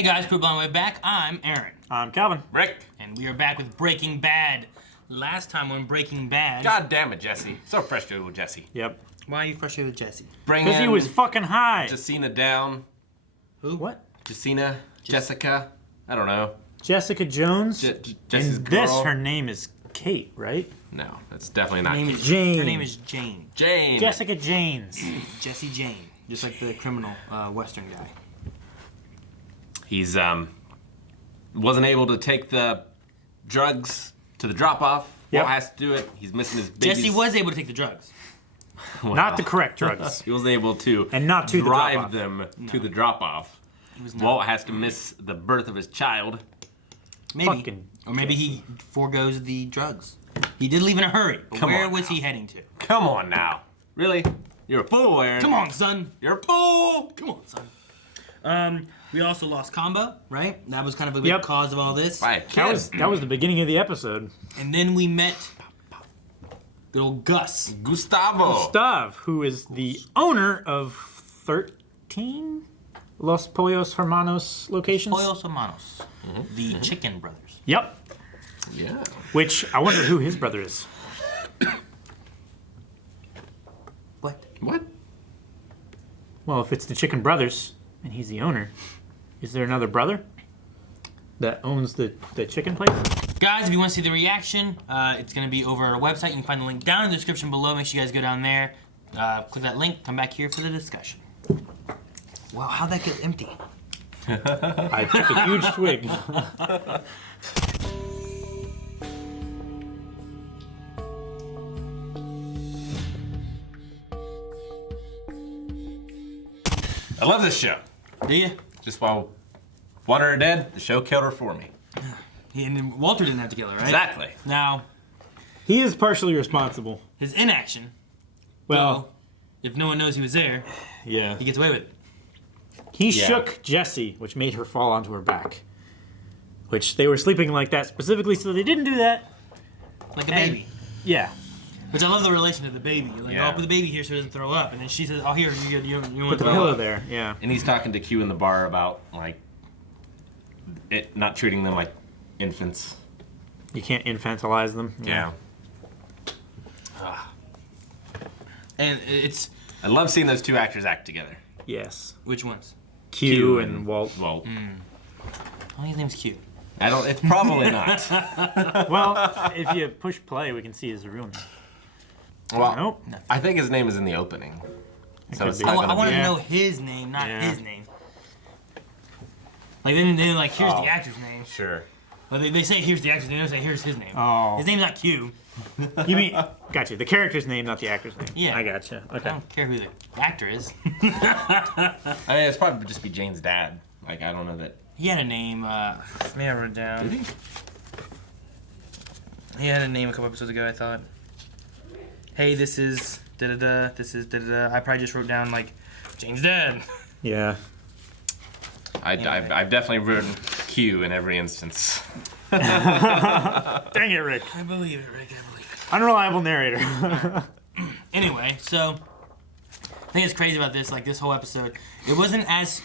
Hey guys, Crew Blind Way back. I'm Aaron. I'm Calvin. Rick. And we are back with Breaking Bad. Last time on Breaking Bad... God damn it, Jesse. So frustrated with Jesse. Yep. Why are you frustrated with Jesse? Because he was fucking high. Jessina down. Who? What? Jessina? Jessica? I don't know. Jessica Jones? Jesse's In girl. this, her name is Kate, right? No, that's definitely not Her name Kate. is Jane. Her name is Jane. Jane. Jessica Janes. Jesse Jane. Just like the criminal Western guy. He's, wasn't able to take the drugs to the drop-off. Yep. Walt has to do it. He's missing his babies. Jesse was able to take the drugs. Well, Not the correct drugs. He wasn't able to And not to the drive drop-off. them to the drop-off. He was not. Walt has to miss the birth of his child. Maybe. Fucking Or maybe he foregoes the drugs. He did leave in a hurry. But Come where on was now. he heading to? Come on now. Really? You're a fool, Aaron. Come on, son. You're a fool. Come on, son. We also lost Combo, right? That was kind of a big Yep. cause of all this. Right. That was the beginning of the episode. And then we met good old Gus. Gustavo. Gustav, who is the owner of 13 Los Pollos Hermanos locations. Pollos Hermanos. The Chicken Brothers. Yep. Yeah. Which, I wonder who his brother is. What? What? Well, if it's the Chicken Brothers, and he's the owner, is there another brother that owns the chicken place? Guys, if you want to see the reaction, it's going to be over at our website. You can find the link down in the description below. Make sure you guys go down there. Click that link. Come back here for the discussion. Wow, how'd that get empty? I took a huge swig. I love this show. Do you? Just while wanted her dead, the show killed her for me. And then Walter didn't have to kill her, right? Exactly. Now, He is partially responsible. his inaction, Well, if no one knows he was there, yeah. he gets away with it. He Yeah. shook Jessie, which made her fall onto her back. Which they were sleeping like that specifically, so they didn't do that. Like a And- baby. Yeah. Which I love the relation to the baby. Like, Yeah. oh, put the baby here so it doesn't throw up. And then she says, oh, here, you want Put to the throw pillow up? there. Yeah. And he's talking to Q in the bar about, like, it not treating them like infants. You can't infantilize them. Yeah. And it's... I love seeing those two actors act together. Yes. Which ones? Q and Walt. Well, I think his name's Q. I don't. It's probably not. Well, if you push play, we can see his real name. Well, Nope. I think his name is in the opening. So could it's be. not I gonna want be. to Yeah. know his name, not Yeah. his name. Like, then like, here's Oh. the actor's name. Sure. But they say here's the actor's name, they don't say here's his name. Oh. His name's not Q. You mean, gotcha. The character's name, not the actor's name. Yeah. I gotcha. I Okay. don't care who the actor is. I mean, it's probably just be Jane's dad. Like, I don't know that. He had a name, may I wrote it down. Did he? He had a name a couple episodes ago, I thought. Hey, this is da-da-da, this is da-da-da. I probably just wrote down, like, Jane's dad. Yeah. I've definitely written Q in every instance. Dang it, Rick. I believe it, Rick, I believe it. Unreliable narrator. Anyway, so I think it's crazy about this, like this whole episode. It wasn't as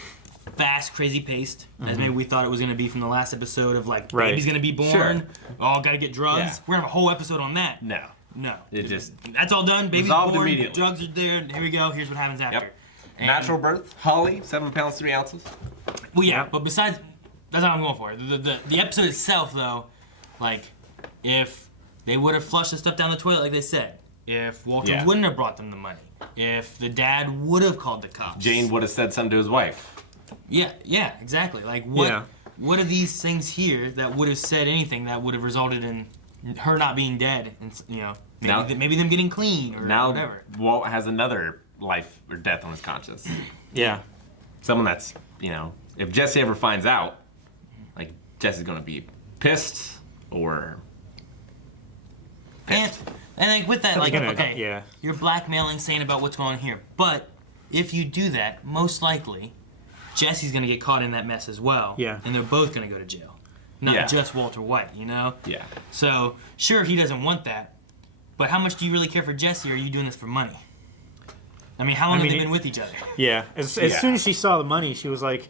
fast, crazy paced as maybe we thought it was gonna be from the last episode of like Right. baby's gonna be born. Sure. Oh, gotta get drugs. Yeah. We're gonna have a whole episode on that. No. No. It just That's all done. Baby's Resolved born. immediately. Drugs are there. Here we go. Here's what happens after. Yep. And- Natural birth. Holly, 7 pounds 3 ounces. Well, yeah, Yep. but besides, that's not what I'm going for. The episode itself, though, like, if they would have flushed the stuff down the toilet like they said, if Walter Yeah. wouldn't have brought them the money, if the dad would have called the cops. Jane would have said something to his wife. Yeah, exactly. Like, what Yeah. what are these things here that would have said anything that would have resulted in her not being dead and, you know, maybe, Now- maybe them getting clean or Now whatever. Walt has another life or death on his conscience. Yeah. Someone that's, you know, if Jesse ever finds out, like, Jesse's gonna be pissed or And, pissed. and like with that, like, gonna- okay, yeah. you're blackmailing, saying about what's going on here. But if you do that, most likely, Jesse's gonna get caught in that mess as well. Yeah. And they're both gonna go to jail. Not Yeah. just Walter White, you know? Yeah. So, sure, he doesn't want that. But how much do you really care for Jesse, or are you doing this for money? I mean, how long I mean, have they been with each other? Yeah. As Yeah. soon as she saw the money, she was like,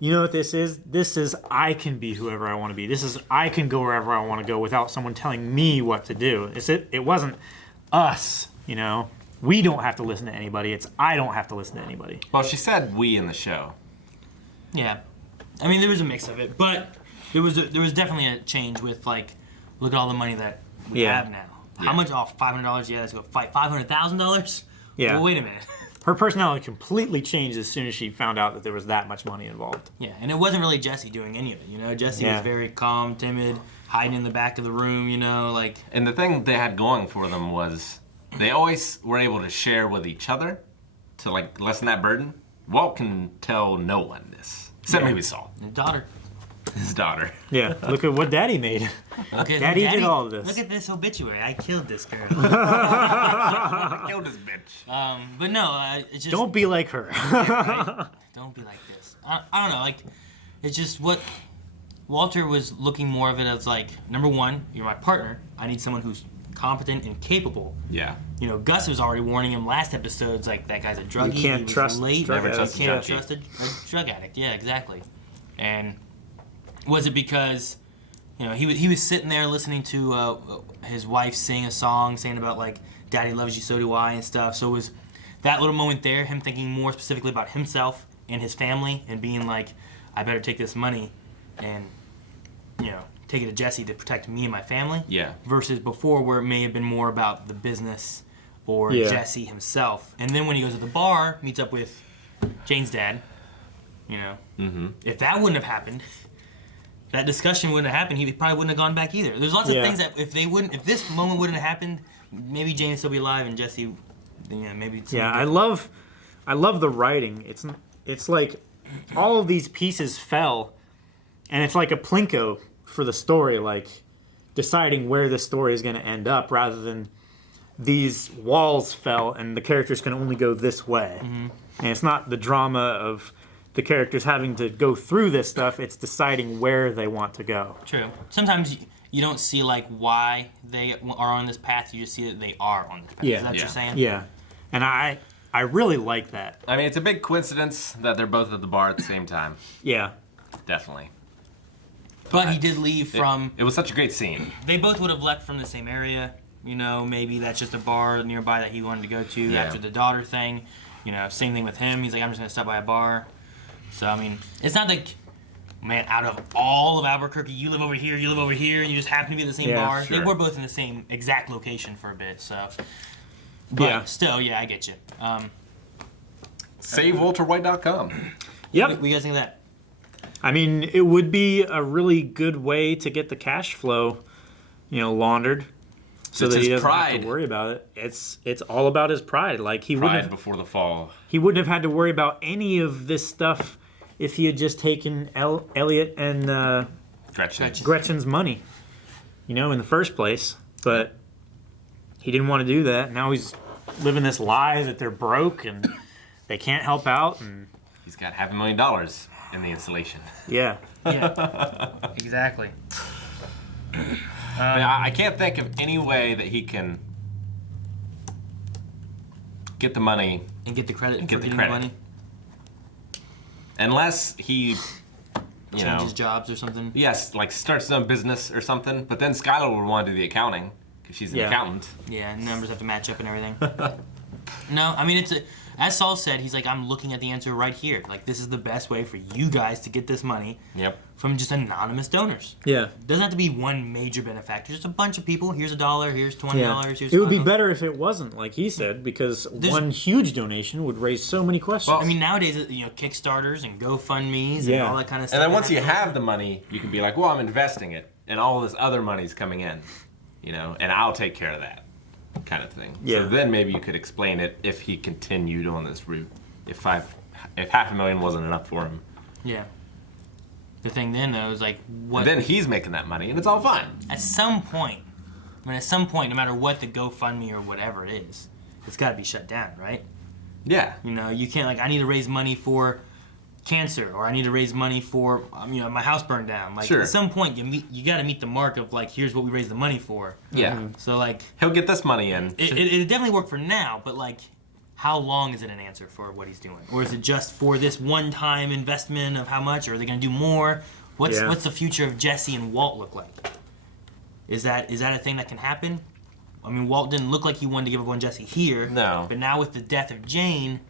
you know what this is? This is I can be whoever I want to be. This is I can go wherever I want to go without someone telling me what to do. It wasn't us, you know. We don't have to listen to anybody. It's I don't have to listen to anybody. Well, she said we in the show. Yeah, I mean there was a mix of it, but there was definitely a change with like, look at all the money that we have now. How much off? $500? Yeah, let's go fight $500,000. Yeah. Well, wait a minute. Her personality completely changed as soon as she found out that there was that much money involved. Yeah, and it wasn't really Jesse doing any of it. You know, Jesse was very calm, timid, hiding in the back of the room. You know, like. And the thing they had going for them was they always were able to share with each other to like lessen that burden. Walt can tell no one this, except maybe Saul, His daughter. his daughter. Yeah, look at what Daddy made. Okay, Daddy did all of this. Look at this obituary. I killed this girl. I killed this bitch. But no, it's just. Don't be like her. Right? Don't be like this. I don't know. Like, it's just what Walter was looking more of it as like, number one, you're my partner. I need someone who's competent and capable. Yeah. You know, Gus was already warning him last episodes, like, that guy's a druggie. You can't he was trust late. drug Never addicts. trust a You can't junkie. trust a drug addict. Yeah, exactly. And was it because, you know, he was sitting there listening to his wife sing a song, saying about, like, Daddy loves you, so do I, and stuff. So it was that little moment there, him thinking more specifically about himself and his family and being like, I better take this money and, you know, take it to Jesse to protect me and my family. Yeah. Versus before where it may have been more about the business or Jesse himself. And then when he goes to the bar, meets up with Jane's dad, you know, if that wouldn't have happened, that discussion wouldn't have happened, he probably wouldn't have gone back either. There's lots of things that if this moment wouldn't have happened, maybe Jane would still be alive and Jesse, you know, maybe. Yeah, I love the writing. It's like all of these pieces fell, and it's like a plinko for the story, like deciding where the story is going to end up, rather than these walls fell and the characters can only go this way. And it's not the drama of the characters having to go through this stuff. It's deciding where they want to go. True. Sometimes you don't see like why they are on this path. You just see that they are on this path. Yeah. Is that what you're saying? Yeah, and I really like that. I mean, it's a big coincidence that they're both at the bar at the same time. Yeah. Definitely. But he did leave from. It was such a great scene. They both would have left from the same area. You know, maybe that's just a bar nearby that he wanted to go to after the daughter thing. You know, same thing with him. He's like, I'm just gonna stop by a bar. So I mean, it's not like, man, out of all of Albuquerque, you live over here, you live over here, and you just happen to be at the same bar. Sure. They were both in the same exact location for a bit. So, but still, I get you. SaveWalterWhite.com. Yep. What do you guys think of that? I mean, it would be a really good way to get the cash flow, you know, laundered, so It's that he his doesn't have pride. to worry about it. It's all about his pride. Like he Pride wouldn't before the fall. have had to worry about any of this stuff if he had just taken Elliot and Gretchen. Gretchen's money, you know, in the first place. But he didn't want to do that. Now he's living this lie that they're broke and they can't help out. And He's got $500,000 in the installation. yeah, Yeah, exactly. I mean, I can't think of any way that he can get the money And get the credit for get the getting credit. the money. unless he, you know, Changes jobs or something. yes, like starts his own business or something. But then Skylar would want to do the accounting because she's an Yeah. accountant. Yeah, numbers have to match up and everything. No, I mean, as Saul said, he's like, I'm looking at the answer right here. Like, this is the best way for you guys to get this money Yep. from just anonymous donors. yeah. Doesn't have to be one major benefactor. Just a bunch of people. Here's $1. Here's $20. Here's It would be $5. better if it wasn't, like he said, because one huge donation would raise so many questions. Well, I mean, nowadays, you know, Kickstarters and GoFundMes and Yeah. all that kind of stuff. And then once you have the money, you can be like, well, I'm investing it, and all this other money's coming in, you know, and I'll take care of that, kind of thing. Yeah. So then maybe you could explain it if he continued on this route. If $500,000 wasn't enough for him, Yeah. The thing then, though, is like, what? then he's making that money, and it's all fine. At some point, no matter what the GoFundMe or whatever it is, it's got to be shut down, right? Yeah. You know, you can't, like, I need to raise money for cancer, or I need to raise money for, you know, my house burned down. Like, Sure. at some point, you got to meet the mark of, like, here's what we raised the money for. Yeah. So, like, He'll get this money in. it definitely worked for now, but, like, how long is it an answer for what he's doing? Or is it just for this one-time investment of how much? Or are they going to do more? What's the future of Jesse and Walt look like? Is that a thing that can happen? I mean, Walt didn't look like he wanted to give up on Jesse here. No. But now with the death of Jane,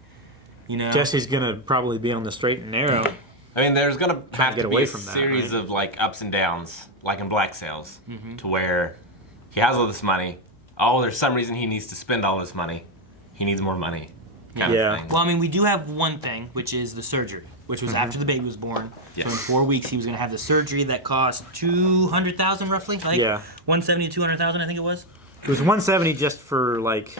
you know... Jesse's going to probably be on the straight and narrow. I mean, there's going to have to be a from that, series right? of like ups and downs, like in Black Sails, to where he has all this money. Oh, there's some reason he needs to spend all this money. He needs more money. Kind of thing. Well, I mean, we do have one thing, which is the surgery, which was after the baby was born. Yes. So in 4 weeks, he was going to have the surgery that cost $200,000 roughly. Like Yeah. 170 to 200,000, I think it was. It was 170 just for like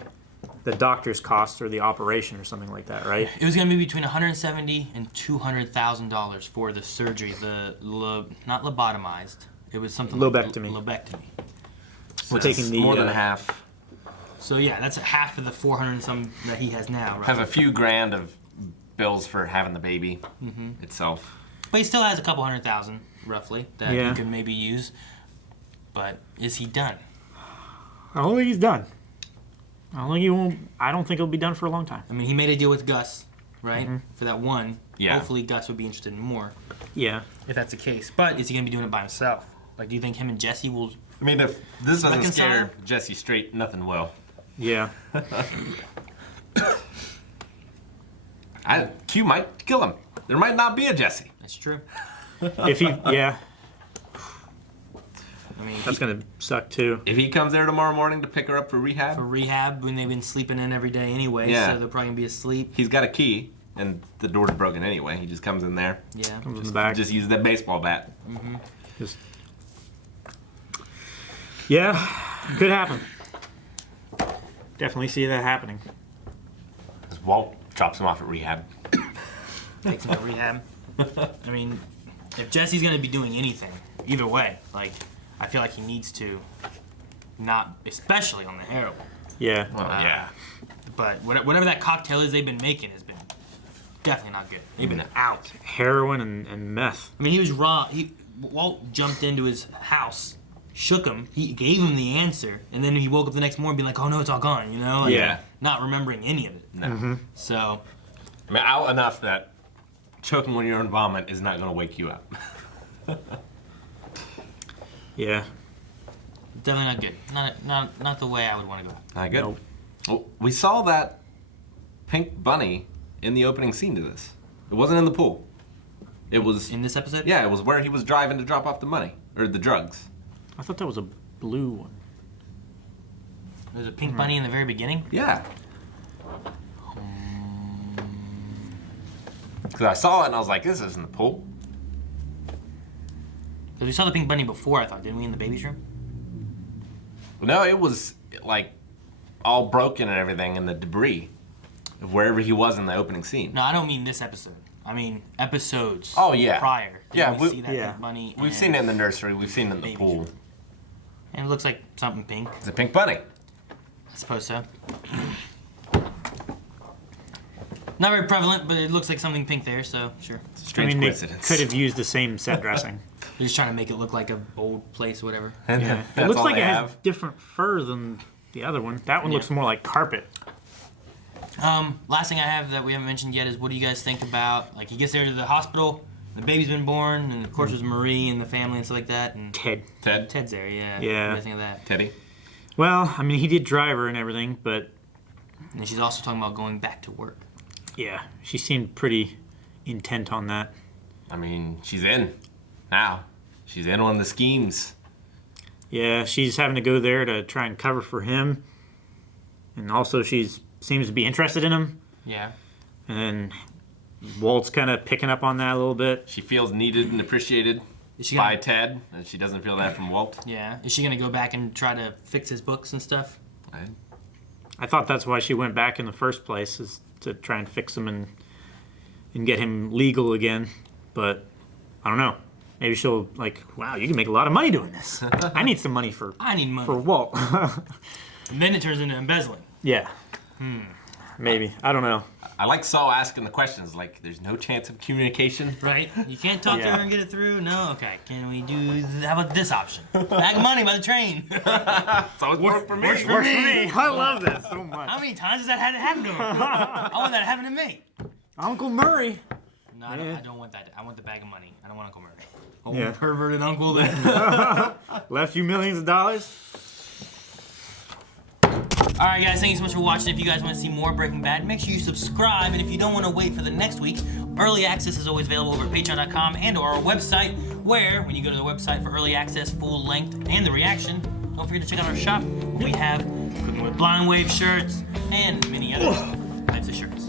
the doctor's cost or the operation or something like that, right? It was going to be between 170 and $200,000 for the surgery. Not lobotomized. It was something Lobectomy. like lobectomy. We're taking the more than half. So yeah, that's half of the 400 and some that he has now, right? Have a few grand of bills for having the baby itself. But he still has a couple $100,000 roughly that Yeah. he could maybe use. But is he done? I don't think he's done. I don't think he'll be done for a long time. I mean, he made a deal with Gus, right? For that one. Yeah. Hopefully Gus would be interested in more, Yeah. if that's the case. But is he going to be doing it by himself? Like, do you think him and Jesse will... I mean, if this doesn't Reconcile? scare Jesse straight, nothing will. Yeah. Q might kill him. There might not be a Jesse. That's true. I mean, I mean, that's going to suck too. If he comes there tomorrow morning to pick her up for rehab, for rehab, when they've been sleeping in every day anyway, Yeah. so they're probably going to be asleep. he's got a key and the door's broken anyway. He just comes in there, Yeah. Comes in the back. just uses that baseball bat. Just- yeah, could happen. Definitely see that happening. Walt drops him off at rehab. Takes him to rehab. I mean, if Jesse's going to be doing anything, either way, like, I feel like he needs to not, especially on the heroin. Yeah. Well, yeah. But whatever that cocktail is they've been making has been definitely not good. They've been out. Heroin and meth. I mean, he was raw. Walt jumped into his house, shook him. He gave him the answer, and then he woke up the next morning being like, "Oh no, it's all gone," you know? Like, Yeah. Not remembering any of it. No. So, I mean, out enough that choking on your own vomit is not going to wake you up. Yeah. definitely not good. Not the way I would want to go. Not good. Nope. Well, we saw that pink bunny in the opening scene to this. It wasn't in the pool. It was In this episode? yeah, it was where he was driving to drop off the money or the drugs. I thought that was a blue one. There's a pink bunny in the very beginning. Yeah. Because I saw it and I was like, this isn't the pool. Because we saw the pink bunny before, I thought, didn't we, in the baby's room? No, it was like all broken and everything in the debris of wherever he was in the opening scene. No, I don't mean this episode. I mean episodes. Oh, yeah. Prior. Yeah, we we- see that yeah. pink bunny. We've seen it in the nursery. We've seen it in the Baby's pool. room. And it looks like something pink. It's a pink bunny. I suppose so. Not very prevalent, but it looks like something pink there, so sure. It's a I strange mean, they coincidence. could have used the same set dressing. They're just trying to make it look like a old place or whatever. And Yeah. that's It looks all like they it has have. different fur than the other one. That one Yeah. looks more like carpet. Last thing I have that we haven't mentioned yet is what do you guys think about, like, he gets there to the hospital, the baby's been born, and of course there's Marie and the family and stuff like that, and Ted. Ted? Ted's there, yeah. Yeah. What do you think of that? Teddy? Well, I mean, he did drive her and everything, but And she's also talking about going back to work. yeah, she seemed pretty intent on that. I mean, she's in now. She's in on the schemes. Yeah, she's having to go there to try and cover for him, and also seems to be interested in him. Yeah. And Walt's kind of picking up on that a little bit. She feels needed and appreciated Is she by gonna, Ted, and she doesn't feel that from Walt. yeah. Is she gonna go back and try to fix his books and stuff? I thought that's why she went back in the first place, is to try and fix him and get him legal again. But I don't know. Maybe she'll like, wow, you can make a lot of money doing this. I need some money I need money. for Walt. And then it turns into embezzling. Yeah. Maybe. I don't know. I like Saul asking the questions. Like, there's no chance of communication. Right? You can't talk to Yeah. her and get it through? No? Okay. Can we do... How about this option? Bag of money by the train. So it's worked for me. Works for me. I love that so much. How many times has that had to happen to him? I want that to happen to me. Uncle Murray. No, I don't want that. I want the bag of money. I don't want Uncle Murray. Oh, Yeah. perverted uncle that... Left you millions of dollars. Alright guys, thank you so much for watching. If you guys want to see more Breaking Bad, make sure you subscribe. And if you don't want to wait for the next week, early access is always available over at patreon.com and or our website, where when you go to the website for early access, full length, and the reaction, don't forget to check out our shop where we have Cooking with Blind Wave shirts and many other types of shirts.